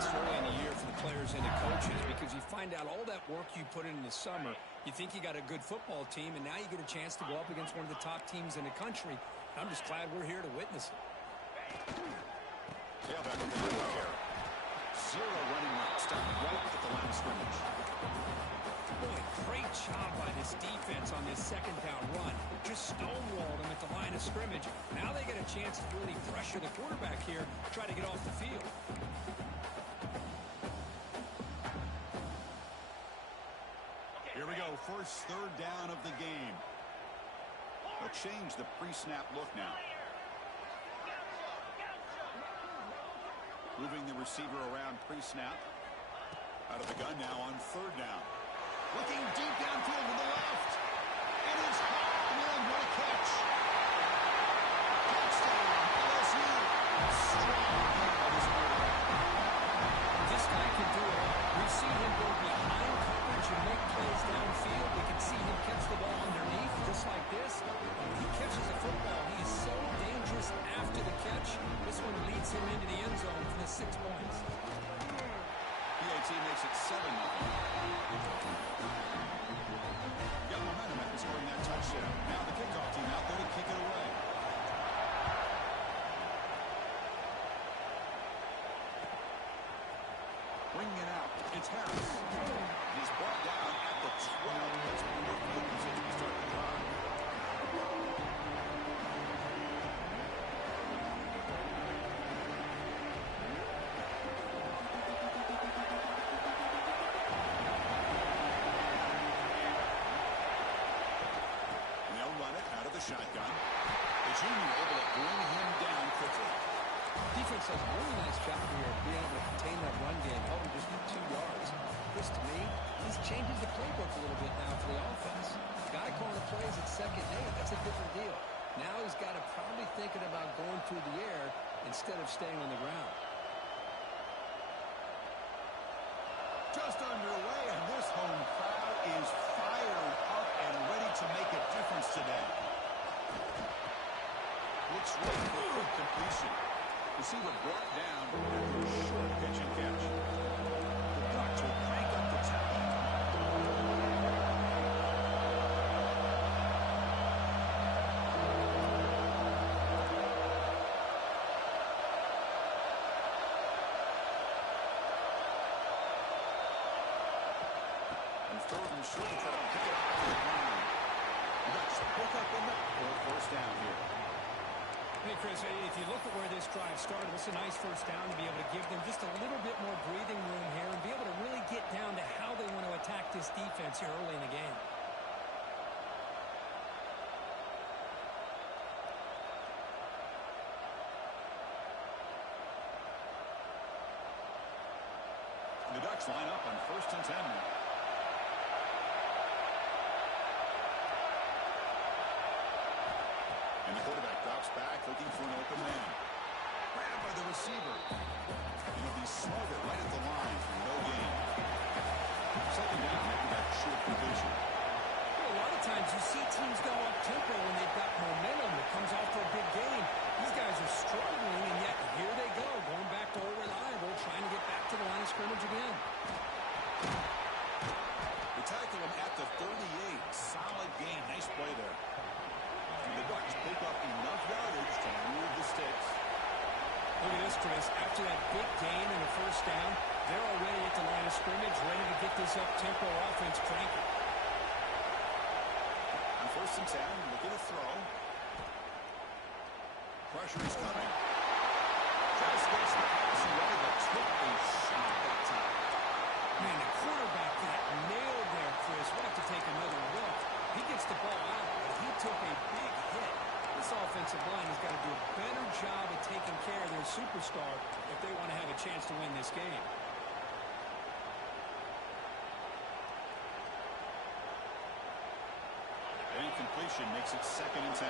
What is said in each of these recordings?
test early in the year for the players and the coaches because you find out all that work you put in the summer. You think you got a good football team, and now you get a chance to go up against one of the top teams in the country. I'm just glad we're here to witness it. Tailback with the middle here. Zero running route. Stop right at the line of scrimmage. Boy, great job by this defense on this second down run. Just stonewalled them at the line of scrimmage. Now they get a chance to really pressure the quarterback here, try to get off the field. Here we go, first third down of the game. They'll change the pre-snap look now. Moving the receiver around pre-snap. Out of the gun now on third down. Looking deep downfield to the left. And it's hauled in. What a catch. Touchdown, LSU. Strong hand by this quarterback. This guy can do it all. We've seen him go behind coverage and make plays downfield. We can see him catch the ball underneath just like this. When he catches a football, he is so dangerous after the catch. This one leads him into the end zone for the 6 points. PAT makes it 7-0. Got momentum after scoring that touchdown. Now the kickoff team out there to kick it away. Bringing it out. It's Harris. He's brought down at the 12. That's wonderful field position to start the drive. Shotgun. The junior able to bring him down quickly. Defense does a really nice job here of being able to contain that run game, held him just 2 yards. Chris, to me, he's changing the playbook a little bit now for the offense. The guy calling the plays at second and 8, that's a different deal. Now he's got to probably thinking about going through the air instead of staying on the ground. Just underway, and this home crowd is fired up and ready to make a difference today. Looks ready for quick completion. Receiver brought down after a short pitch and catch. The Ducks will crank up the tempo. And third and short, try to pick it up on the ground. The Ducks pick up enough for a first down here. Hey, Chris, if you look at where this drive started, it's a nice first down to be able to give them just a little bit more breathing room here and be able to really get down to how they want to attack this defense here early in the game. The Ducks line up on 1st and 10 now. And the quarterback drops back, looking for an open man. Grabbed by the receiver. And he'll be smothered right at the line for no gain. Second down, making that short completion. Well, a lot of times you see teams go up-tempo when they've got momentum that comes off for a big gain. These guys are struggling, and yet here they go, going back to old reliable, trying to get back to the line of scrimmage again. They tackle him at the 38. Solid gain. Nice play there. The Ducks pick up enough yardage to move the sticks. Look at this, Chris. After that big gain and a first down, they're already at the line of scrimmage, ready to get this up-tempo offense cranking. On 1st and 10, looking to throw. Pressure is coming. Just gets the pass away, but took a shot that time. Man, the quarterback got nailed there, Chris. We'll have to take another look. He gets the ball out, but he took a big hit. This offensive line has got to do a better job of taking care of their superstar if they want to have a chance to win this game. Incompletion makes it 2nd and 10.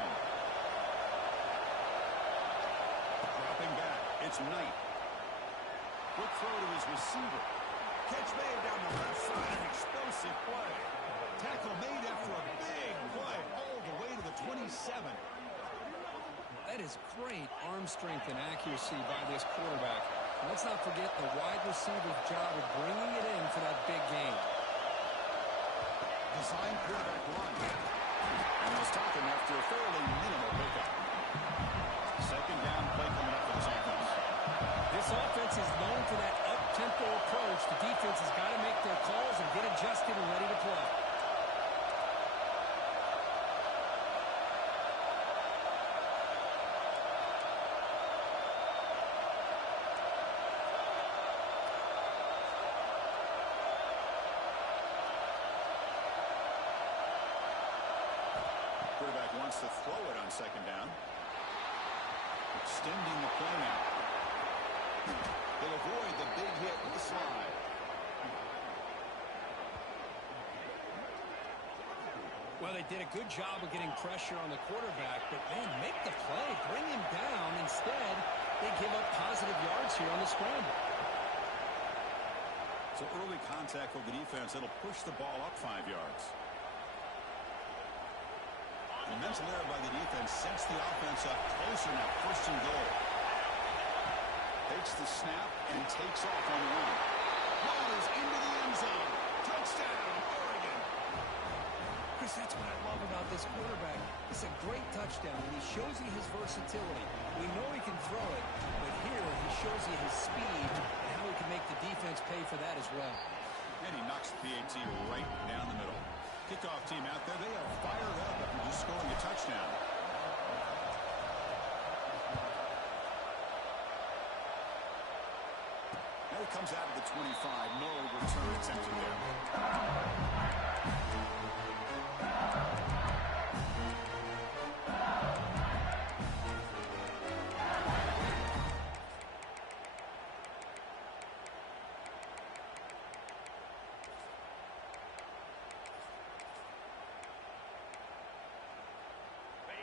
Dropping back, it's Knight. Quick throw to his receiver. Catch made down the left side, an explosive play. Tackle made after a big play all the way to the 27. That is great arm strength and accuracy by this quarterback. Let's not forget the wide receiver's job of bringing it in for that big game. Design quarterback run. And he'll stop him after a fairly minimal pickup. Second down play coming up for this offense. This offense is known for that up-tempo approach. The defense has got to make their calls and get adjusted and ready to play. Quarterback wants to throw it on second down. Extending the play now. They'll avoid the big hit with the slide. Well, they did a good job of getting pressure on the quarterback, but man, make the play, bring him down. Instead, they give up positive yards here on the scramble. So early contact for the defense. It'll push the ball up 5 yards. The mental error by the defense sets the offense up closer now. First and goal. Takes the snap and takes off on the run. Ball is into the end zone. Touchdown, Oregon. Chris, that's what I love about this quarterback. It's a great touchdown, and he shows you his versatility. We know he can throw it, but here he shows you his speed and how he can make the defense pay for that as well. And he knocks the PAT right down the middle. Kickoff team out there, they are fired up after just scoring a touchdown. Now he comes out of the 25. No return attempted there.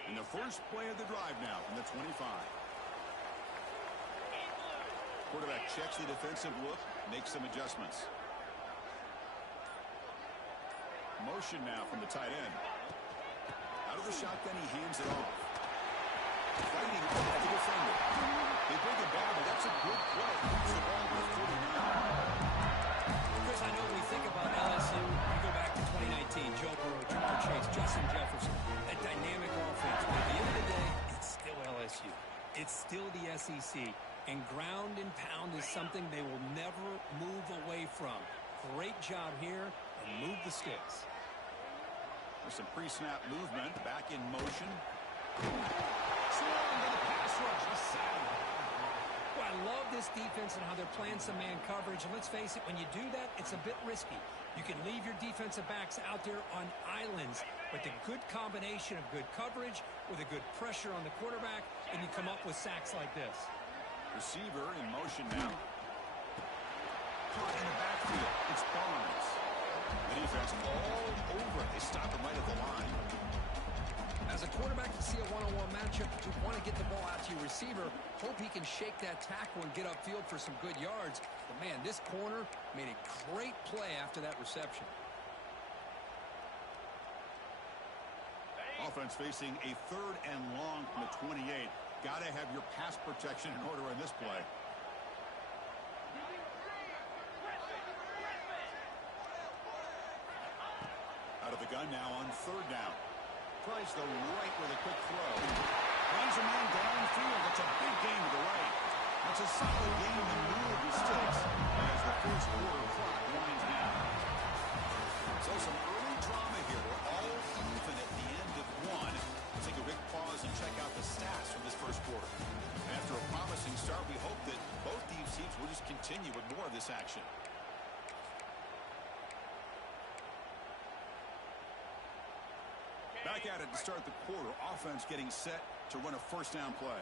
In the first play of the drive now from the 25. Quarterback checks the defensive look, makes some adjustments. Motion now from the tight end. Out of the shotgun, he hands it off. Fighting off the defender. They bring the ball, but that's a good play. It's the ball with 49. Chris, I know when we think about LSU, we go back to 2019, Joe Burrow, Jamar Chase, Justin Jefferson, that dynamic offense. But at the end of the day, it's still LSU. It's still the SEC. And ground and pound is something they will never move away from. Great job here, and move the sticks. With some pre-snap movement, back in motion. Swung to the pass rush. A sack. Well, I love this defense and how they're playing some man coverage. And let's face it, when you do that, it's a bit risky. You can leave your defensive backs out there on islands, but the good combination of good coverage with a good pressure on the quarterback, and you come up with sacks like this. Receiver in motion now. Caught in the backfield. It's Barnes. The defense all over. They stop him right at the line. As a quarterback, to see a one-on-one matchup, you want to get the ball out to your receiver. Hope he can shake that tackle and get upfield for some good yards. But, man, this corner made a great play after that reception. Offense facing a third and long from the 28. Got to have your pass protection in order in this play. Out of the gun now on third down. Tries the right with a quick throw. Brings a man downfield. That's a big gain to the right. That's a solid gain in the middle of the sticks as the first quarter clock winds down. So some early drama here. We're all even at the end of one. We'll take a big pause and check out the stats from this first quarter. And after a promising start, we hope that both these teams will just continue with more of this action. Back at it to start the quarter. Offense getting set to run a first down play.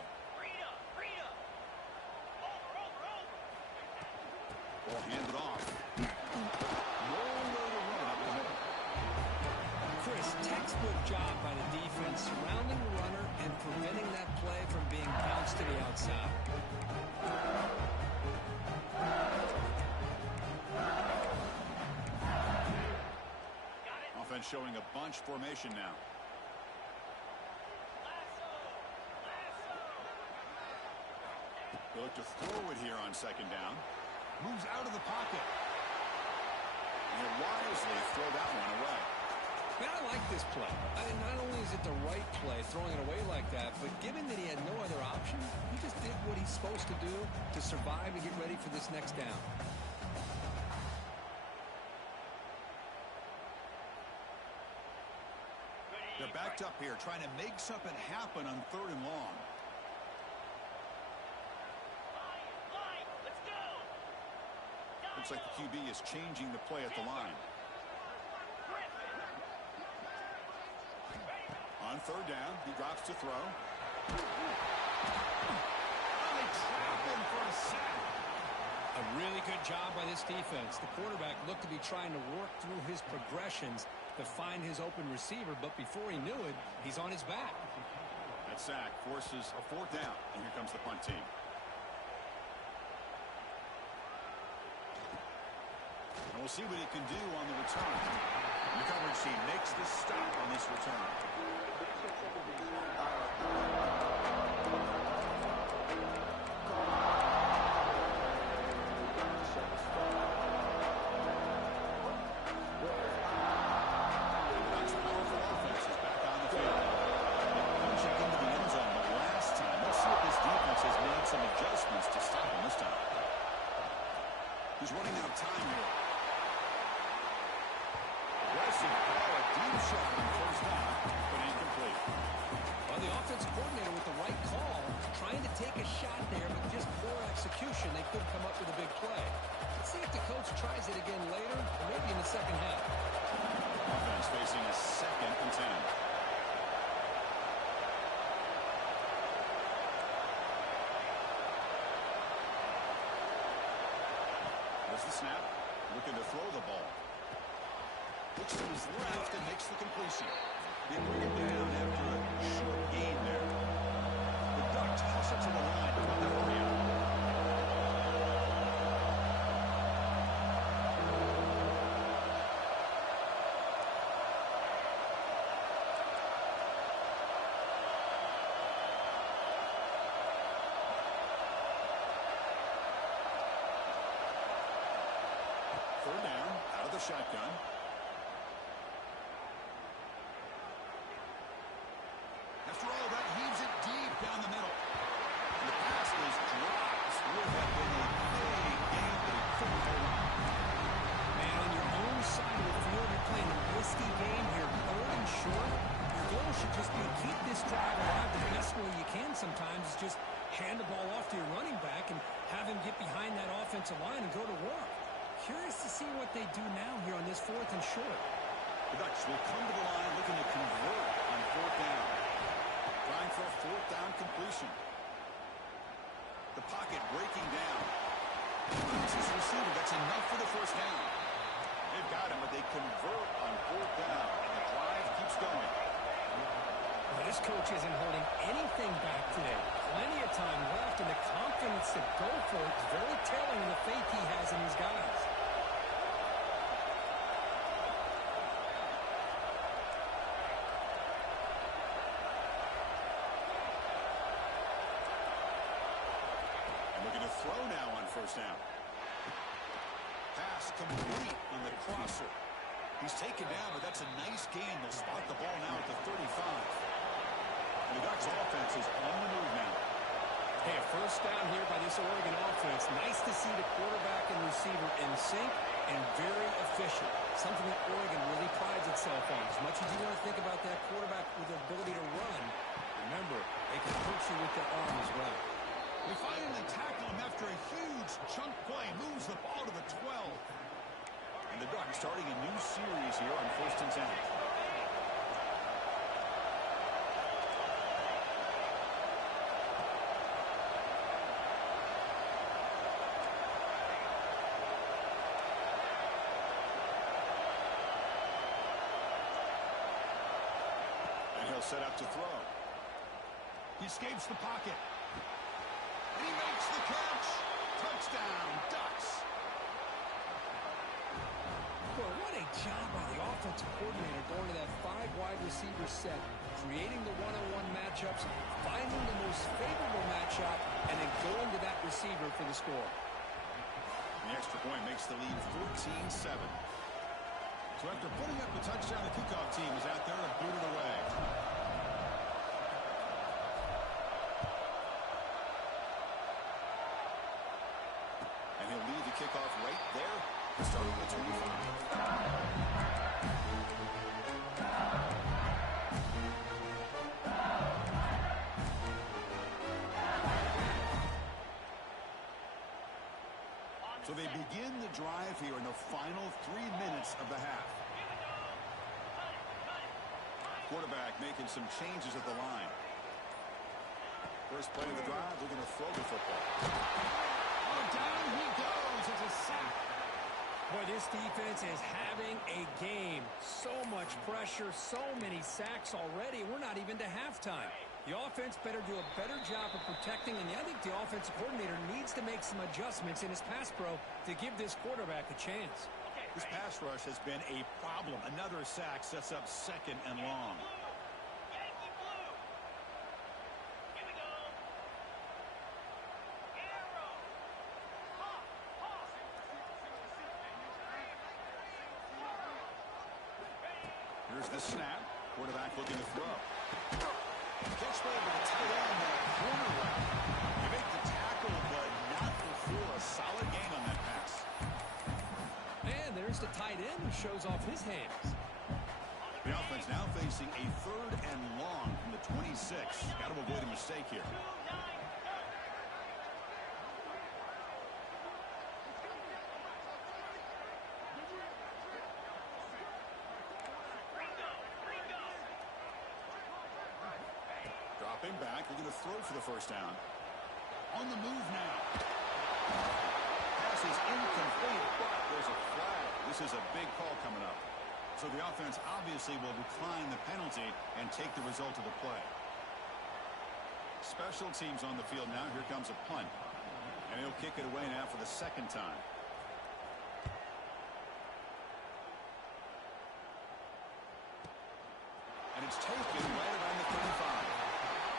Ball handed off. Nowhere to run up the middle. Chris, textbook job by the defense surrounding the runner and preventing that play from being bounced to the outside. Offense showing a bunch formation now. He'll look to throw it here on second down. Moves out of the pocket. And he'll wisely throw that one away. Man, I like this play. I mean, not only is it the right play, throwing it away like that, but given that he had no other option, he just did what he's supposed to do to survive and get ready for this next down. They're backed up here, trying to make something happen on 3rd and long. Let's go. Looks like the QB is changing the play at the line. On 3rd down, he drops to throw. Oh, they trap him for a sack. A really good job by this defense. The quarterback looked to be trying to work through his progressions to find his open receiver, but before he knew it, he's on his back. That sack forces a 4th down, and here comes the punt team. And we'll see what he can do on the return. And the coverage team makes the stop on this return. He's running out of time here. Aggressive ball, a deep shot on 1st down, but incomplete. Well, the offensive coordinator with the right call, trying to take a shot there, but just poor execution. They couldn't come up with a big play. Let's see if the coach tries it again later, or maybe in the second half. Offense facing a 2nd and 10. The snap, looking to throw the ball. Looks to his left and makes the completion. They bring it down after a short gain there. The Ducks hustle to the line to run the hurry out. Shotgun. After all that, heaves it deep down the middle. And the pass is dropped. Would have been a big game, but he couldn't hold on. Man, on your own side of the field, you're playing a risky game here. 3rd and short. Your goal should just be to keep this drive alive. The best way you can sometimes is just hand the ball off to your running back and have him get behind that offensive line and go to work. Curious to see what they do now here on this 4th and short. The Ducks will come to the line looking to convert on 4th down. Trying for a 4th down completion. The pocket breaking down. This is the receiver. That's enough for the 1st down. They've got him, but they convert on 4th down. And the drive keeps going. Well, this coach isn't holding anything back today. Plenty of time left, and the confidence to go for it is very telling in the faith he has in his guys. And looking to throw now on 1st down. Pass complete on the crosser. He's taken down, but that's a nice gain. They'll spot the ball now at the 35. And the Ducks offense is on the move now. Hey, a 1st down here by this Oregon offense. Nice to see the quarterback and receiver in sync and very efficient. Something that Oregon really prides itself on. As much as you want to think about that quarterback with the ability to run, remember, they can hurt you with their arm as well. We finally tackle him after a huge chunk play. Moves the ball to the 12. And the Ducks starting a new series here on 1st and 10. Set up to throw. He escapes the pocket. And he makes the catch. Touchdown, Ducks. Well, what What a job by the offensive coordinator going to that 5 wide receiver set, creating the one-on-one matchups, finding the most favorable matchup, and then going to that receiver for the score. The extra point makes the lead 14-7. So after putting up the touchdown, the kickoff team is out there to boot it away. And he'll lead the kickoff right there, starting at 25. So they begin the drive here in the final 3 minutes of the half. Quarterback making some changes at the line. First play of the drive, they're going to throw the football. Oh, down he goes. It's a sack. Boy, this defense is having a game. So much pressure, so many sacks already. We're not even to halftime. The offense better do a better job of protecting, and I think the offensive coordinator needs to make some adjustments in his pass pro to give this quarterback a chance. This pass rush has been a problem. Another sack sets up 2nd and long. Yankee blue. Here we go. Arrow. Here's the snap. Quarterback looking to throw. Catch by the tight end on the corner route. You make the tackle, but not before a solid gain on that pass. And there's the tight end who shows off his hands. The offense now facing a 3rd and long from the 26. Got to avoid a mistake here. Dropping back, they're going to throw for the first down. On the move now. Pass is incomplete, but there's a flag. This is a big call coming up. So the offense obviously will decline the penalty and take the result of the play. Special teams on the field now. Here comes a punt. And he'll kick it away now for the 2nd time. And it's taken right around the 35.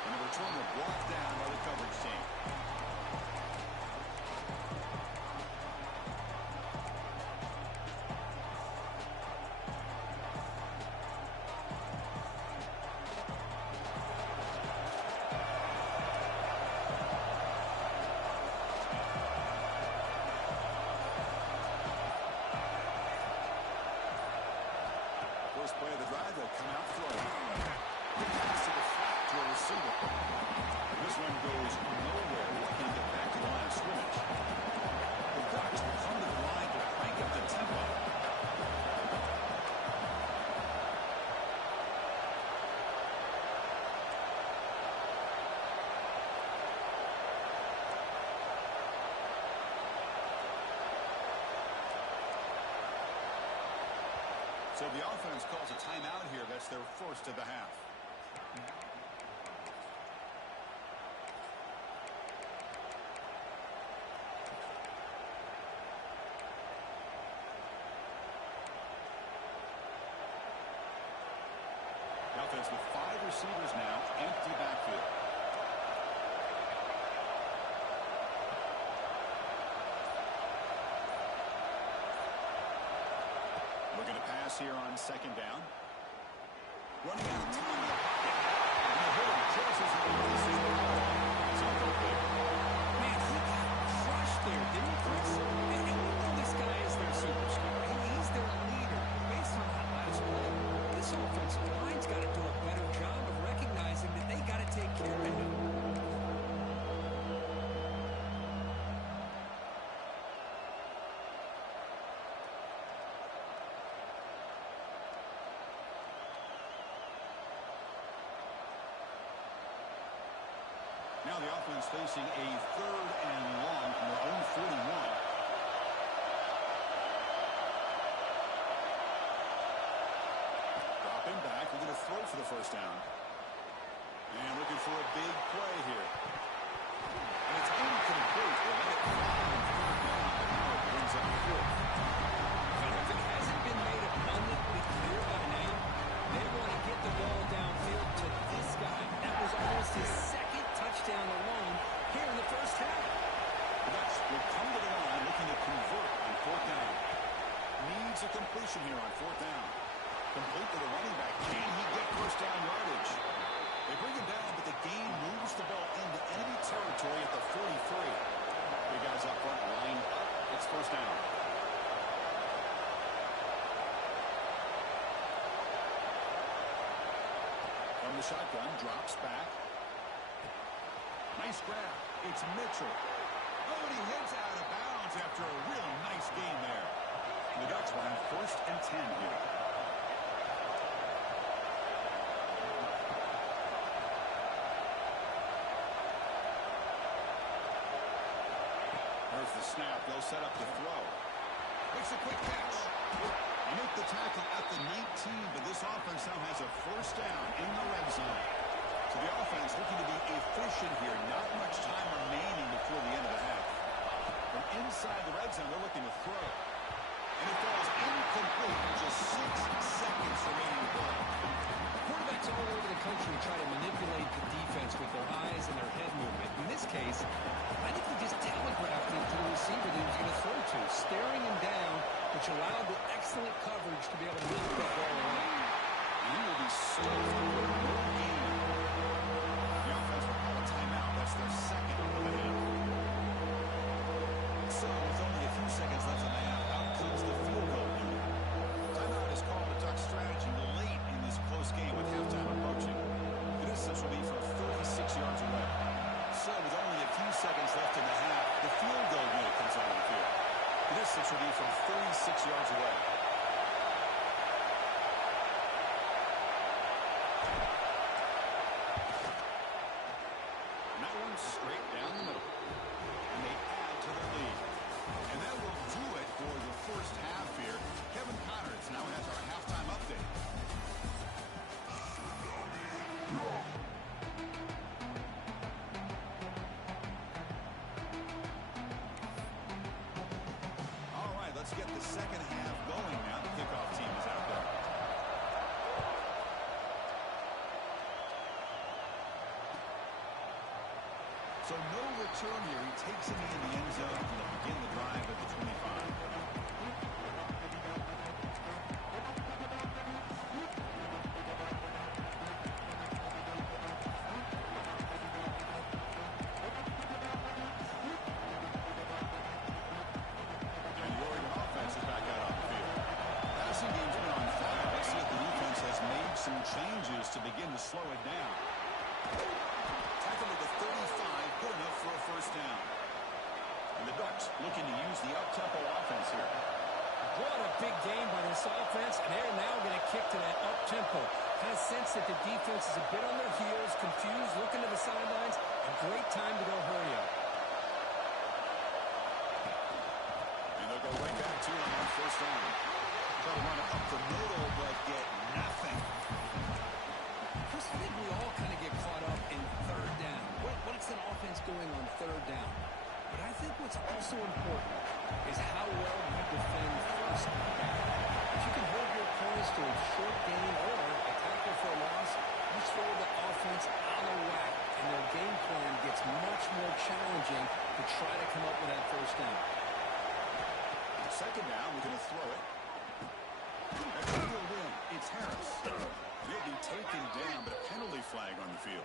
And the return will block down by the coverage team. First play of the drive, they'll come out throwing. The pass to the flat to a receiver. This one goes nowhere. Looking to get back to the line of scrimmage. The Ducks will come to the line to crank up the tempo. So the offense calls a timeout here. That's their first of the half. The offense with 5 receivers now, empty backfield. Looking to pass here on 2nd down. Running out of time in the pocket. And the Hillary crosses the releases the ball. It's incomplete. Man, he got crushed there, didn't he, Chris? And we know this guy is their superstar. He's their leader. Based on that last play, this offensive line's got to do a better job of recognizing that they got to take care of him. Now the offense facing a 3rd and long from their own 41. Dropping back, we're going to throw for the first down. And looking for a big play here. And it's incomplete. They let it fly on 3rd down, but now it brings up 4th. And if it hasn't been made the ball downfield to this guy. That was almost his second touchdown alone here in the first half. The Ducks will come to the line looking to convert on fourth down. Needs a completion here on fourth down. Complete to the running back. Can he get first down yardage? They bring him down, but the game moves the ball into enemy territory at the 43. Three guys up front, line up. It's first down. From the shotgun, drops back. Nice grab. It's Mitchell. Oh, and he heads out of bounds after a real nice game there. The Ducks will have first and 10 here. There's the snap. They'll set up the throw. Makes a quick catch. They make the tackle at the 19, but this offense now has a first down in the red zone. So the offense looking to be efficient here. Not much time remaining before the end of the half. From inside the red zone, they're looking to throw. And it falls incomplete. Just 6 seconds remaining to play. Quarterbacks all over the country try to manipulate the defense with their eyes and their head movement. In this case, I think he just telegraphed it to the receiver that he was going to throw to, staring him down, which allowed the excellent coverage to be able to knock that ball away. He will be stuffed for no gain. The offense will call a timeout. That's their second of the half. So with only a few seconds left in the half, out comes the field goal unit. Timeout is called a Duck strategy late in this close game with halftime approaching. The distance will be from 36 yards away. So with only a few seconds left in the half, the field goal unit comes out of the field. The distance will be from 36 yards away. And that one's straight down the middle. And they add to their lead. And that will do it for the first half here. Kevin Connors now has our halftime update. All right, let's get the second half going now. The kickoff team is out there. So no return here. He takes him into the end zone and they'll begin the drive at the 25. And the Oregon offense is back out on the field. Passing game's been on fire. Let's see if the defense has made some changes to begin to slow it down. Tackle at the 35, good enough for a first down. And the Ducks looking to use the up-tempo offense here. What a big game by this offense, and they're now going to kick to that up-tempo. Kind of sense that the defense is a bit on their heels, confused, looking to the sidelines. A great time to go hurry up. And they'll go right back to him on first down. Try to run it up the middle, but get nothing. Chris, I think we all kind of get caught up in third down. What's an offense doing on third down? But I think what's also important is how well you defend first down. If you can hold your opponents to a short gain or a tackle for a loss, you throw the offense out of whack, and their game plan gets much more challenging to try to come up with that first down. Second down, we're going to throw it. That's a real win. It's Harris. He'll be taken down, but a penalty flag on the field.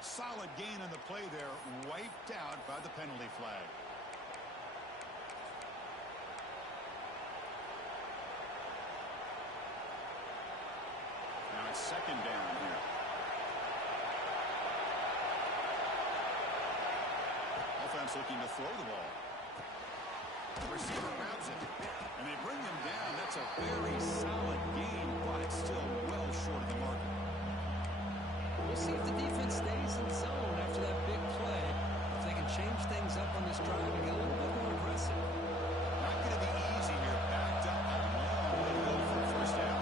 Solid gain on the play there, wiped out by the penalty flag. Now it's second down here. Offense looking to throw the ball. The receiver grabs it, and they bring him down. That's a very solid gain, but it's still well short of the mark. We'll see if the defense stays in zone after that big play. If they can change things up on this drive and get a little bit more aggressive. Not going to be easy here. Backed up a long way to go for a first down.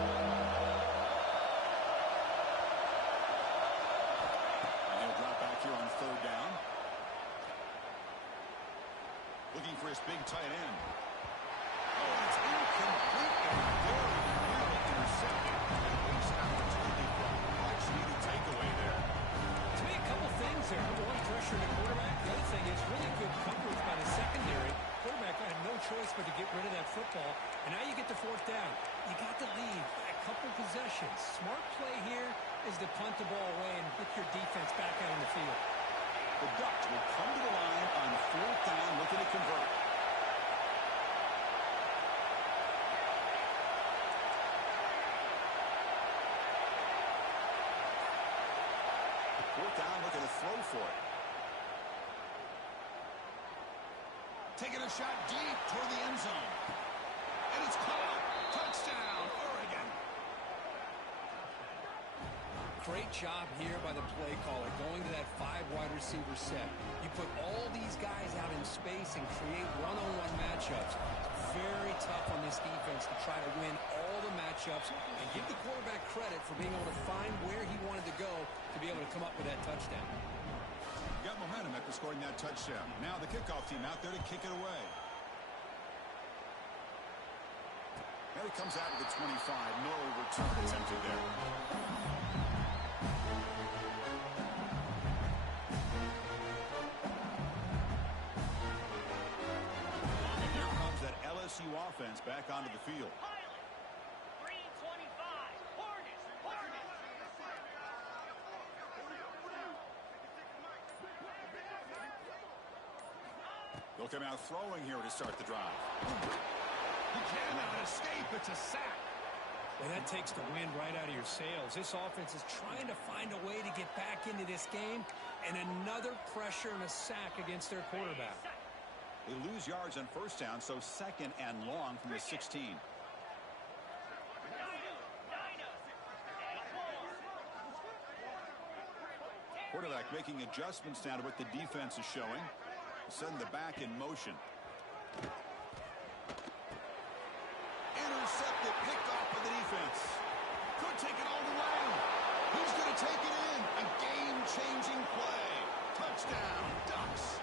And he'll drop back here on third down. Looking for his big tight end. Oh, it's incomplete and very nearly intercepted. fourth down. You got the lead by a couple possessions. Smart play here is to punt the ball away and get your defense back out on the field. The Ducks will come to the line on fourth down, looking to convert. Fourth down, looking to throw for it. Taking a shot deep toward the end zone. And it's caught. Touchdown, Oregon. Great job here by the play caller, going to that 5 wide receiver set. You put all these guys out in space and create one-on-one matchups. Very tough on this defense to try to win all the matchups and give the quarterback credit for being able to find where he wanted to go to be able to come up with that touchdown. Got momentum after scoring that touchdown. Now the kickoff team out there to kick it away. And it comes out of the 25. No return attempted there. And here comes that LSU offense back onto the field. Pilot, 325. Hornets, Hornets. They'll come out throwing here to start the drive. He cannot escape. It's a sack. Well, that takes the wind right out of your sails. This offense is trying to find a way to get back into this game, and another pressure and a sack against their quarterback. They lose yards on first down, so second and long from the 16. Quarterback making adjustments now to what the defense is showing. Send the back in motion. Intercepted, picked off by the defense. Could take it all the way. He's going to take it in. A game-changing play. Touchdown, Ducks.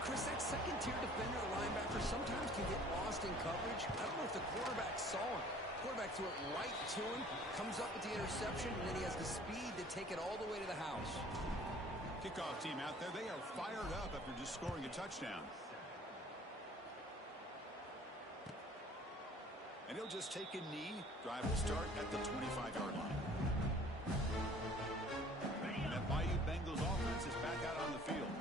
Chris, that second-tier defender linebacker sometimes can get lost in coverage. I don't know if the quarterback saw him. Quarterback threw it right to him, comes up with the interception, and then he has the speed to take it all the way to the house. Kickoff team out there. They are fired up after just scoring a touchdown. And he'll just take a knee. Drive will start at the 25-yard line. And that Bayou Bengals offense is back out on the field.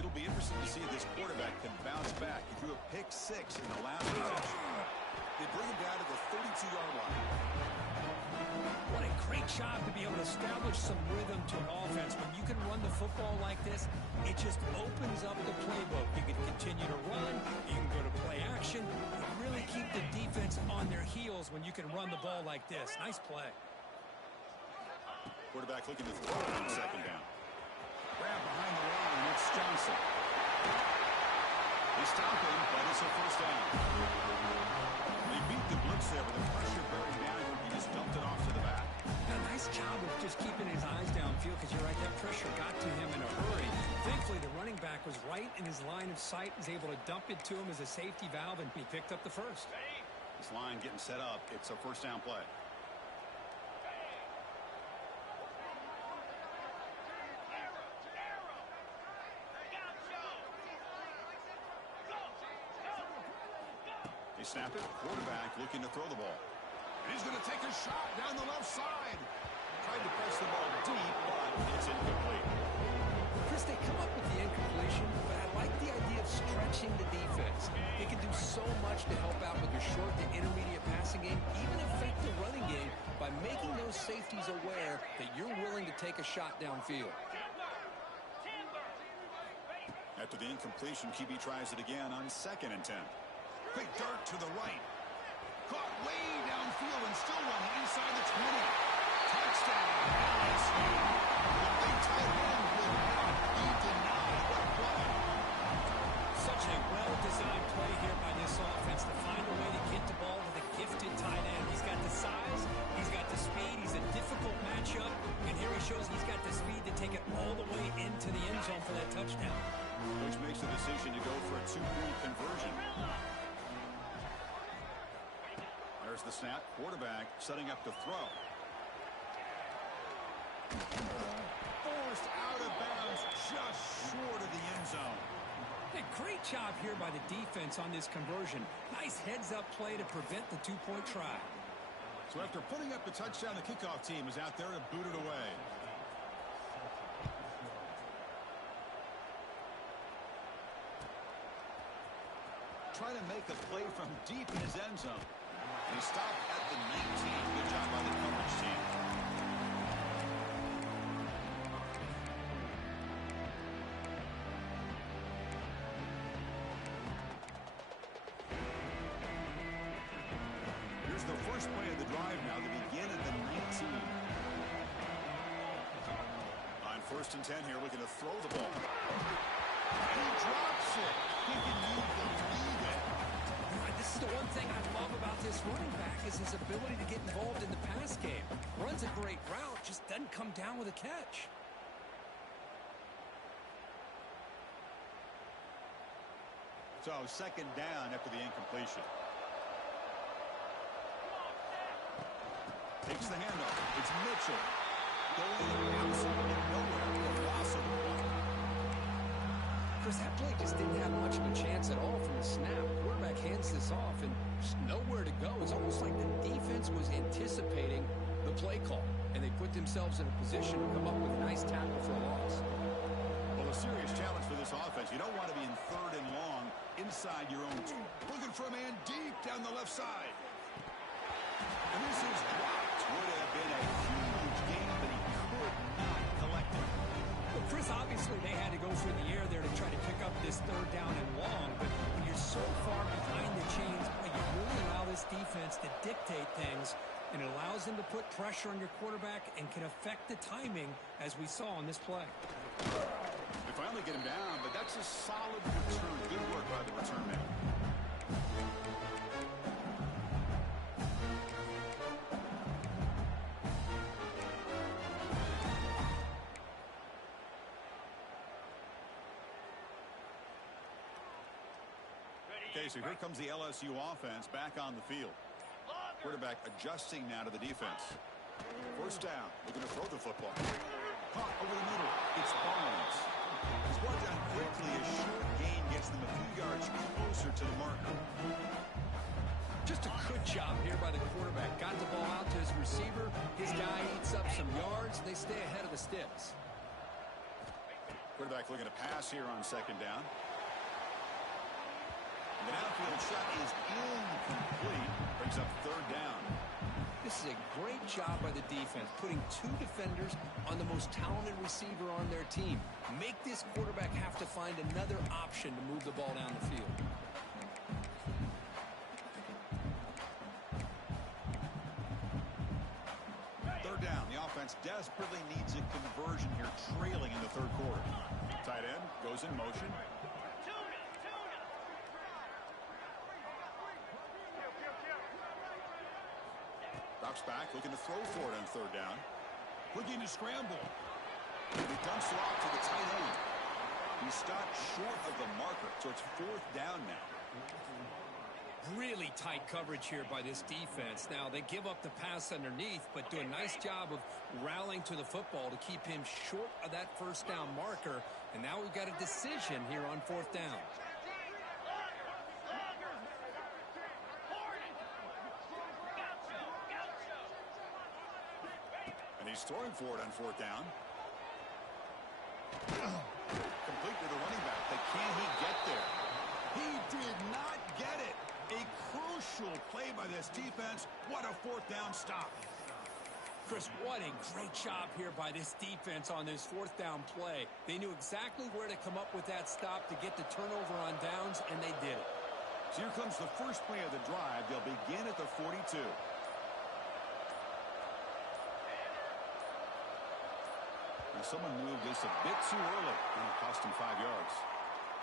It'll be interesting to see if this quarterback can bounce back. He threw a pick 6 in the last possession. They bring him down to the 32-yard line. What a great job to be able to establish some rhythm to an offense. When you can run the football like this, it just opens up the playbook. You can continue to run. You can go to play action. You really keep the defense on their heels when you can run the ball like this. Nice play. Quarterback looking to throw on second down. Grab behind the line. It's Johnson. They stop him, but it's a first down. They beat the blitz there with the pressure bearing down. He just dumped it off to the back. A nice job of just keeping his eyes downfield, because you're right, that pressure got to him in a hurry. Thankfully, the running back was right in his line of sight, was able to dump it to him as a safety valve, and he picked up the first. This line getting set up. It's a first down play. They snap it. Quarterback looking to throw the ball. And he's going to take a shot down the left side. Tried to press the ball deep, but it's incomplete. Chris, they come up with the incompletion, but I like the idea of stretching the defense. They can do so much to help out with your short to intermediate passing game, even affect the running game by making those safeties aware that you're willing to take a shot downfield. After the incompletion, QB tries it again on 2nd and 10. Quick dart to the right. Caught way downfield and still running inside the 20. Touchdown. LSU. The big tight end will not be denied. What a play. Such a well-designed play here by this offense to find a way to get the ball with a gifted tight end. He's got the size, he's got the speed, he's a difficult matchup, and here he shows he's got the speed to take it all the way into the end zone for that touchdown. Which makes the decision to go for a two-point conversion. There's the snap. Quarterback setting up to throw. Forced out of bounds just short of the end zone. Hey, great job here by the defense on this conversion. Nice heads-up play to prevent the two-point try. So after putting up the touchdown, the kickoff team is out there to boot it away. Trying to make a play from deep in his end zone. And he stopped at the 19. Good job by the coverage team. Here's the first play of the drive now to begin at the 19. On 1st and 10 here, looking to throw the ball. And he drops it. Can you believe it? This is the one thing I love about this running back is his ability to get involved in the pass game. Runs a great route, just doesn't come down with a catch. So 2nd down after the incompletion. Takes the handoff. It's Mitchell. Going absolutely nowhere for a loss of the ball. Chris, that play just didn't have much of a chance at all from the snap. Quarterback hands this off and just nowhere to go. It's almost like the defense was anticipating the play call, and they put themselves in a position to come up with a nice tackle for a loss. Well, a serious challenge for this offense. You don't want to be in 3rd and long inside your own 2. Looking for a man deep down the left side. And this is dropped. Would have been a huge game, but he could not collect it. Well, Chris, obviously they had to go for the air there to try to pick up this 3rd down and long, but when you're so far behind the chains, you really allow this defense to dictate things, and it allows them to put pressure on your quarterback and can affect the timing, as we saw on this play. They finally get him down, but that's a solid return. Good work by the return man. Okay, so here comes the LSU offense back on the field. Quarterback adjusting now to the defense. 1st down. Looking to throw the football. Caught over the middle. It's Barnes. He's brought down quickly. A short gain gets them a few yards closer to the marker. Just a good job here by the quarterback. Got the ball out to his receiver. His guy eats up some yards. They stay ahead of the sticks. Quarterback looking to pass here on 2nd down. The outfield shot is incomplete. Brings up 3rd down. This is a great job by the defense, putting 2 defenders on the most talented receiver on their team. Make this quarterback have to find another option to move the ball down the field. Third down. The offense desperately needs a conversion here, trailing in the 3rd quarter. Tight end goes in motion. Drops back, looking to throw for it on 3rd down. Looking to scramble. He dumps it off to the tight end. He stopped short of the marker, so it's 4th down now. Really tight coverage here by this defense. Now, they give up the pass underneath, but do a nice job of rallying to the football to keep him short of that 1st down marker. And now we've got a decision here on 4th down. He's throwing for it on 4th down. Complete with the running back, but can he get there? He did not get it. A crucial play by this defense. What a 4th down stop. Chris, what a great job here by this defense on this 4th down play. They knew exactly where to come up with that stop to get the turnover on downs, and they did it. So here comes the first play of the drive. They'll begin at the 42. Someone moved this a bit too early, and it cost him 5 yards.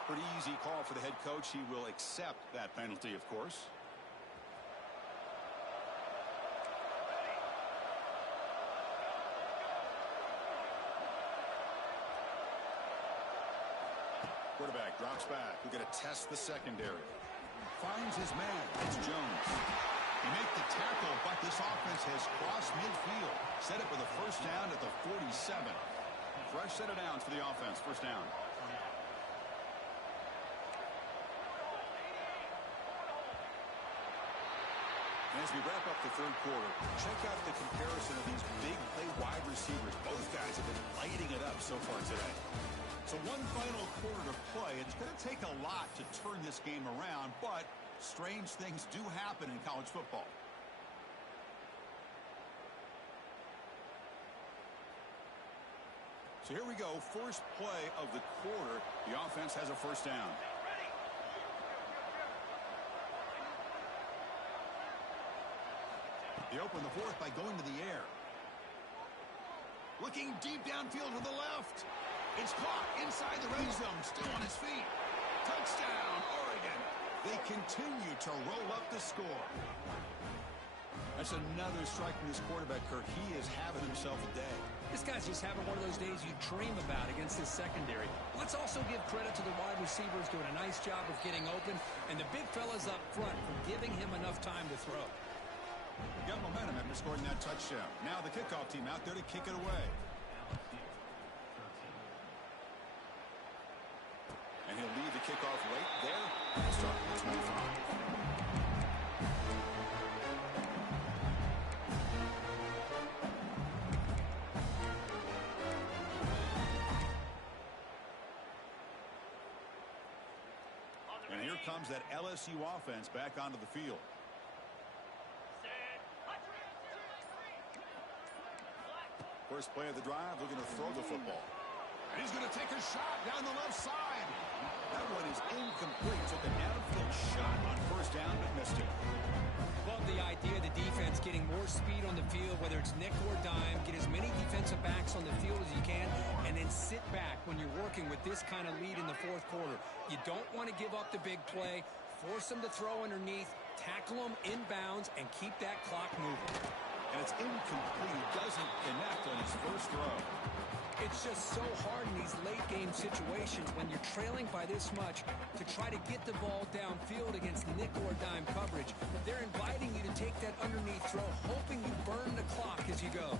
Pretty easy call for the head coach. He will accept that penalty, of course. Quarterback drops back. We're going to test the secondary. Finds his man. It's Jones. He makes the tackle, but this offense has crossed midfield. Set up with a 1st down at the 47. Fresh set of downs for the offense. 1st down. As we wrap up the third quarter, check out the comparison of these big play wide receivers. Both guys have been lighting it up so far today. So one final quarter to play. It's going to take a lot to turn this game around, but strange things do happen in college football. So here we go. First play of the quarter. The offense has a first down. They open the fourth by going to the air. Looking deep downfield to the left. It's caught inside the red zone. Still on his feet. Touchdown, Oregon. They continue to roll up the score. That's another strike from this quarterback, Kirk. He is having himself a day. This guy's just having one of those days you dream about against this secondary. Let's also give credit to the wide receivers doing a nice job of getting open, and the big fellas up front for giving him enough time to throw. Got momentum after scoring that touchdown. Now the kickoff team out there to kick it away. And he'll leave the kickoff right there. He'll start at the 25. And here comes that LSU offense back onto the field. First play of the drive, looking to throw the football. And he's going to take a shot down the left side. That one is incomplete. Took a downfield shot on first down, but missed it. Love the idea of the defense getting more speed on the field, whether it's nickel or dime. Get as many defensive backs on the field as you can, and then sit back when you're working with this kind of lead in the fourth quarter. You don't want to give up the big play. Force them to throw underneath, tackle them inbounds, and keep that clock moving. And it's incomplete. He doesn't connect on his first throw. It's just so hard in these late-game situations when you're trailing by this much to try to get the ball downfield against nickel or dime coverage. They're inviting you to take that underneath throw, hoping you burn the clock as you go.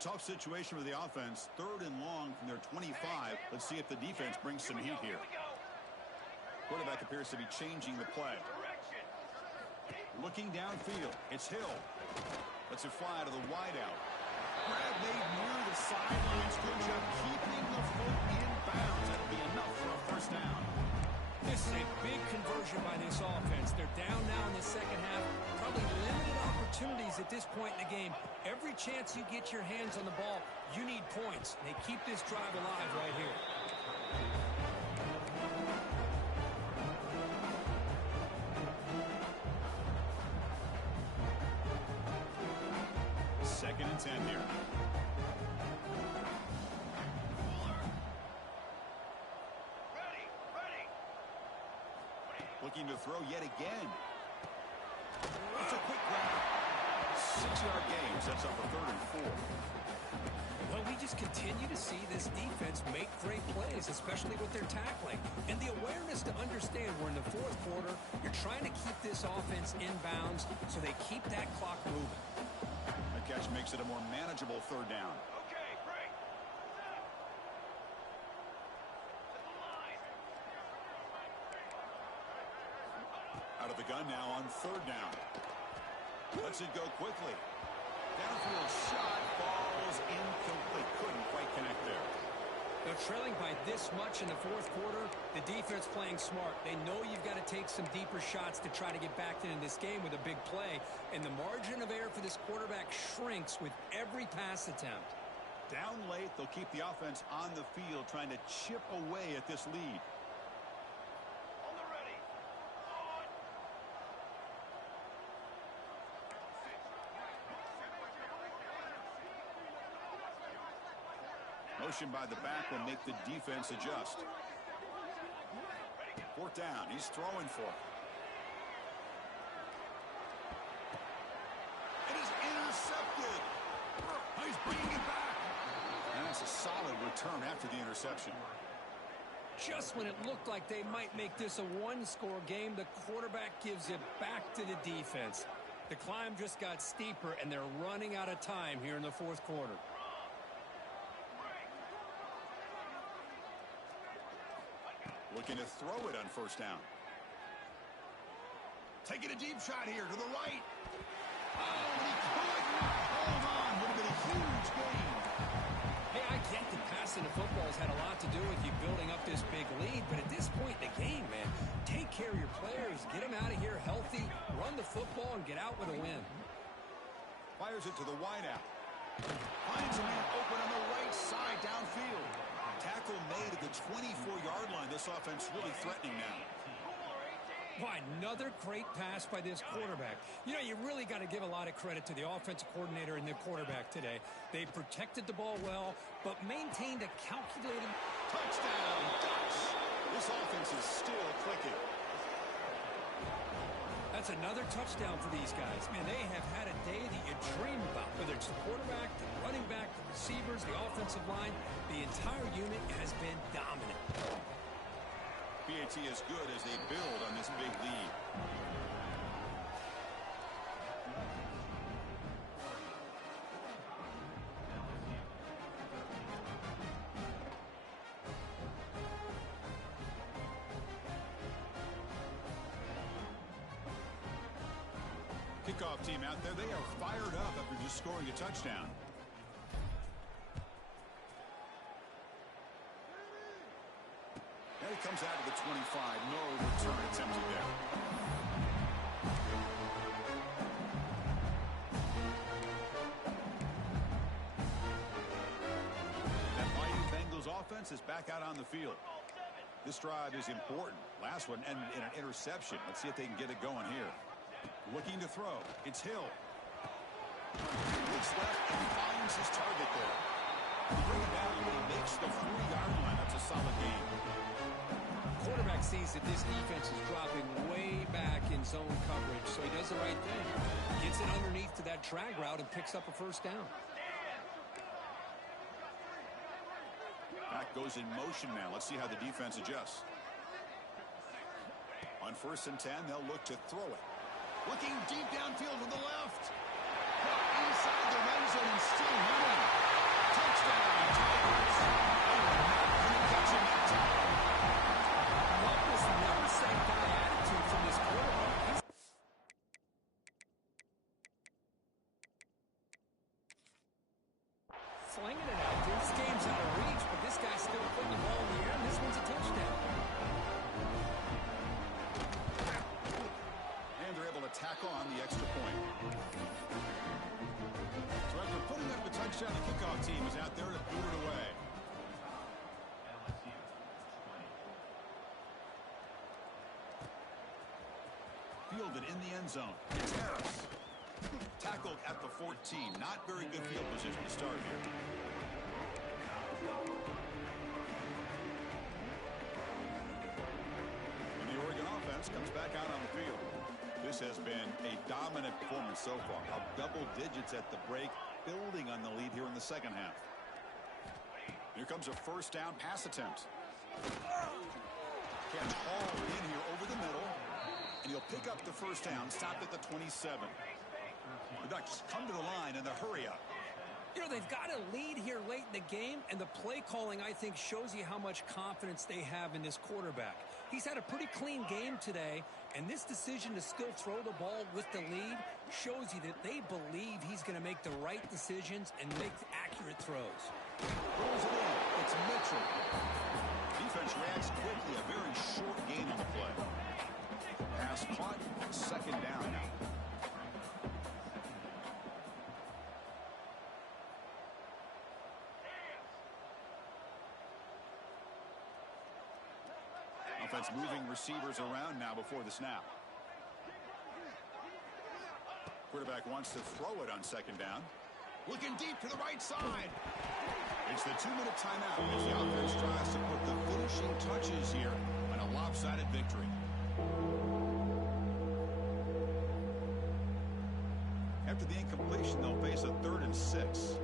Tough situation with the offense. Third and long from their 25. Let's see if the defense brings some heat here. Quarterback appears to be changing the play. Looking downfield. It's Hill. Lets it fly to the wideout. Grab made near the sidelines. Good job keeping the foot in bounds. That'll be enough for a first down. This is a big conversion by this offense. They're down now in the second half. Probably limited opportunities at this point in the game. Every chance you get your hands on the ball, you need points. They keep this drive alive right here. Second and 10 here. Looking to throw yet again. It's a quick grab. 6-yard gain sets up a 3rd and 4. Well, we just continue to see this defense make great plays, especially with their tackling. And the awareness to understand we're in the fourth quarter, you're trying to keep this offense in bounds so they keep that clock moving. The catch makes it a more manageable 3rd down. Okay, break. Out of the gun now on 3rd down. Lets it go quickly. Downfield shot falls incomplete. Couldn't quite connect there. They're trailing by this much in the fourth quarter. The defense playing smart. They know you've got to take some deeper shots to try to get back into this game with a big play. And the margin of error for this quarterback shrinks with every pass attempt. Down late, they'll keep the offense on the field trying to chip away at this lead. On the ready. Motion by the back will make the defense adjust. 4th down. He's throwing for it. It is intercepted. He's bringing it back. And that's a solid return after the interception. Just when it looked like they might make this a one-score game, the quarterback gives it back to the defense. The climb just got steeper, and they're running out of time here in the fourth quarter. Looking to throw it on first down. Taking a deep shot here to the right. Oh, and he could not hold on. Would have been a huge gain. Hey, I get that passing the football has had a lot to do with you building up this big lead, but at this point in the game, man, take care of your players, get them out of here healthy, run the football, and get out with a win. Fires it to the wideout. Finds a man open on the right side downfield. Tackle made at the 24-yard line. This offense really threatening now. Why, another great pass by this quarterback. You know, you really got to give a lot of credit to the offensive coordinator and the quarterback today. They protected the ball well, but maintained a calculated... Touchdown, Ducks! This offense is still clicking. That's another touchdown for these guys. Man, they have had a day that you dream about. Whether it's the quarterback, the running back, the receivers, the offensive line, the entire unit has been dominant. BAT is good as they build on this big lead. Kickoff team out there, they are fired up after just scoring a touchdown. And he comes out of the 25. No return attempted there. That mighty Bengals offense is back out on the field. This drive is important. Last one ended in an interception. Let's see if they can get it going here. Looking to throw. It's Hill. Looks left and finds his target there. He brings it down and he makes the 40-yard line. That's a solid game. Quarterback sees that this defense is dropping way back in zone coverage, so he does the right thing. Gets it underneath to that drag route and picks up a first down. Back goes in motion now. Let's see how the defense adjusts. On 1st and 10, they'll look to throw it. Looking deep downfield to the left. Inside the red zone and still running. Touchdown, Tigers. Catch him that time. Love this never say die attitude from this quarterback. Slinging it out there. This game's out of reach, but this guy's still putting the ball in the air, and this one's a touchdown. Tackle on the extra point. So after putting up a touchdown, the kickoff team is out there to boot it away. Fielded in the end zone. It's Harris. Tackled at the 14. Not very good field position to start here. And the Oregon offense comes back out on the field. This has been a dominant performance so far. Up double digits at the break, building on the lead here in the second half. Here comes a first down pass attempt. Catch all in here over the middle, and he'll pick up the first down, stopped at the 27. The Ducks come to the line in the hurry up. You know, they've got a lead here late in the game, and the play calling, I think, shows you how much confidence they have in this quarterback. He's had a pretty clean game today, and this decision to still throw the ball with the lead shows you that they believe he's going to make the right decisions and make accurate throws. Rolls it in. It's Mitchell. Defense reacts quickly. A very short gain on the play. Pass caught. Second down now. Offense moving receivers around now before the snap. Quarterback wants to throw it on second down. Looking deep to the right side. It's the 2-minute timeout as the offense tries to put the finishing touches here on a lopsided victory. After the incompletion, they'll face a 3rd and 6.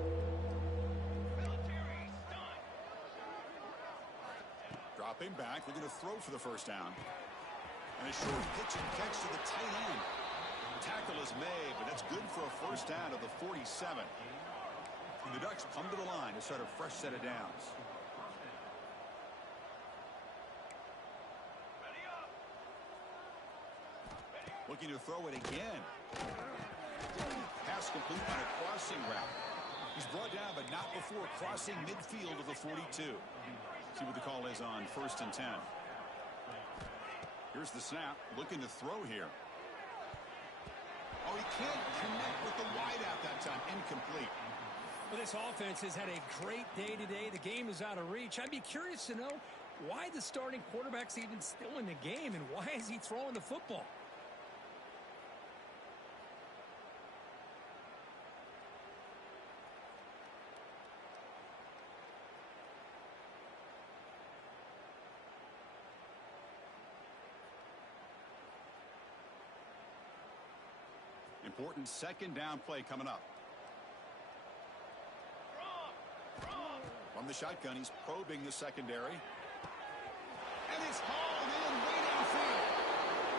Dropping back, looking to throw for the first down. And a short pitch and catch to the tight end. Tackle is made, but that's good for a first down of the 47. And the Ducks come to the line to start a fresh set of downs. Ready up. Looking to throw it again. Pass complete on a crossing route. He's brought down, but not before crossing midfield of the 42. See what the call is on 1st and 10. Here's the snap. Looking to throw here. Oh, he can't connect with the wideout that time. Incomplete. Well, this offense has had a great day today. The game is out of reach. I'd be curious to know why the starting quarterback's even still in the game and why is he throwing the football? Important second down play coming up. From the shotgun, he's probing the secondary. And it's hauled in way downfield.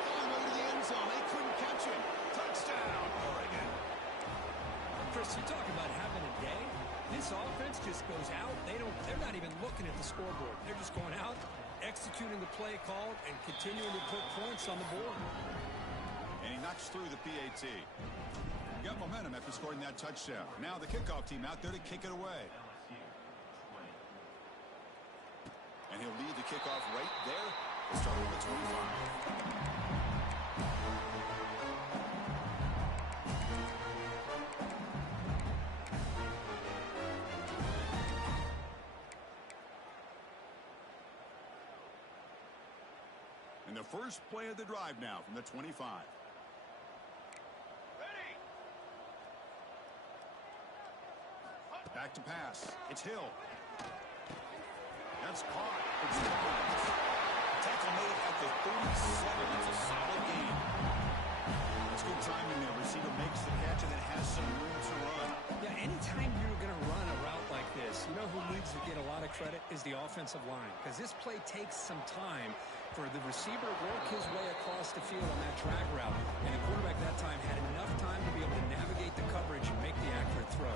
All the way to the end zone. They couldn't catch him. Touchdown, Oregon. Chris, you talk about having a day. This offense just goes out. They're not even looking at the scoreboard. They're just going out, executing the play called, and continuing to put points on the board. And he knocks through the PAT. Got momentum after scoring that touchdown. Now the kickoff team out there to kick it away. And he'll lead the kickoff right there. We'll start with the 25. And the first play of the drive now from the 25. Ready. Back to pass. It's Hill. That's caught. It's Barnes. Tackle made at the 37. It's a solid gain. That's good timing there. Receiver makes the catch and then has some room to run. Yeah, anytime you're going to run a route like this, you know who needs to get a lot of credit is the offensive line. Because this play takes some time for the receiver to work his way across the field on that drag route. And the quarterback that time had enough time to be able to navigate the coverage and make the accurate throw.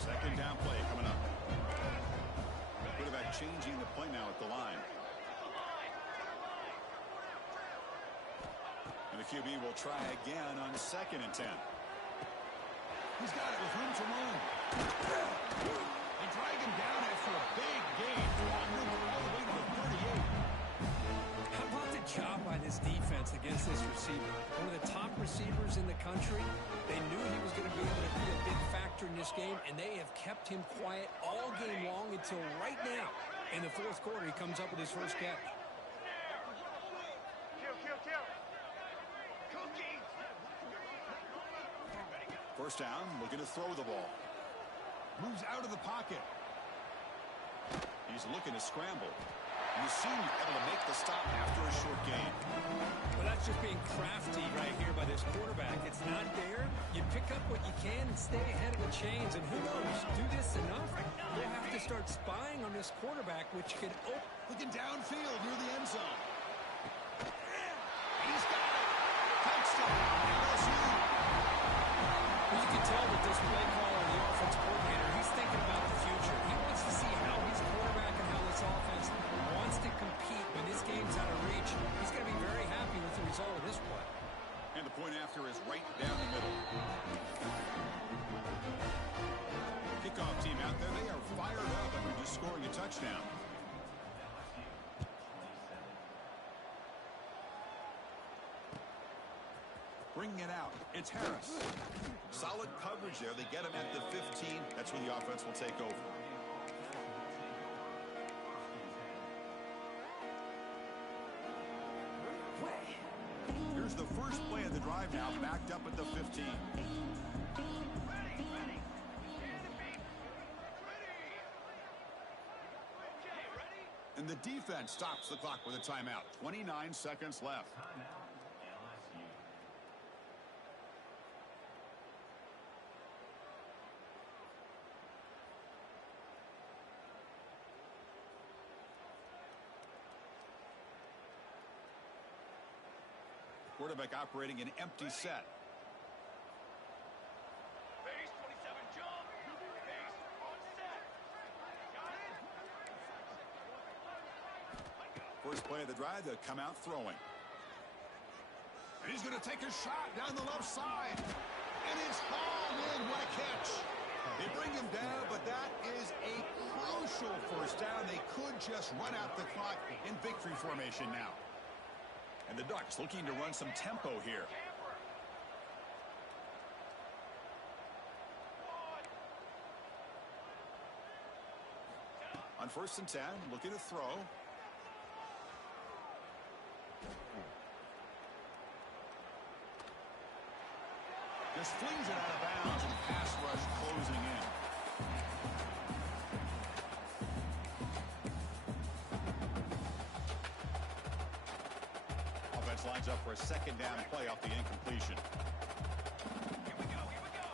Second down play coming up. Quarterback changing the play now at the line. And the QB will try again on 2nd and 10. He's got it with room to run. They drag him down after a big gain. All the way to the 38. How about the job by this defense against this receiver? One of the top receivers in the country. They knew he was going to be able to be a big factor in this game, and they have kept him quiet all game long until right now. In the 4th quarter, he comes up with his first catch. Kill. Cookie. First down, looking to throw the ball. Moves out of the pocket. He's looking to scramble. And the senior able to make the stop after a short gain. Well, that's just being crafty right here by this quarterback. It's not there. You pick up what you can and stay ahead of the chains. And who knows, do this enough, we'll have to start spying on this quarterback, which could open. Looking downfield near the end zone. He's got it. Touchdown, LSU. Well, you can tell with this play caller, the offense coordinator, he's thinking about the future. He wants to see how his quarterback and how this offense wants to compete when this game's out of reach. He's going to be very happy with the result of this play. And the point after is right down the middle. Kickoff team out there, they are fired up after just scoring a touchdown. Bringing it out, it's Harris. Solid coverage there. They get him at the 15. That's where the offense will take over. Here's the first play of the drive now, backed up at the 15. Ready. And the defense stops the clock with a timeout. 29 seconds left. Quarterback operating an empty set. Base 27 jump. Base on set. Got it. First play of the drive, they'll come out throwing. And he's going to take a shot down the left side. And it's hauled in. What a catch. They bring him down, but that is a crucial first down. They could just run out the clock in victory formation now. And the Ducks looking to run some tempo here. On 1st and 10, looking to throw. Just flings it out of bounds and pass rush closing in. Offense lines up for a second down play off the incompletion. Here we go. Here we go.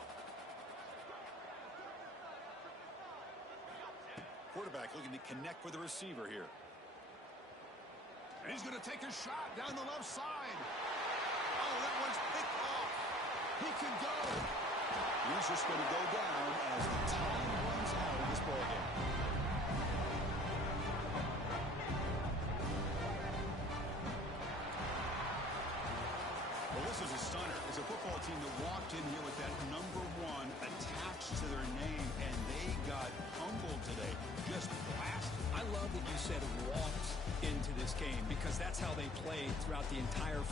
Quarterback looking to connect with the receiver here. And he's going to take a shot down the left side. Oh, that one's picked off. He can go. He's just going to go down as the time runs out in this ballgame. Well, this is a stunner. It's a football team that walked in here with that number 1 attached to their name, and they got humbled today. Just blasted. I love that you said walked into this game because that's how they played throughout the entire football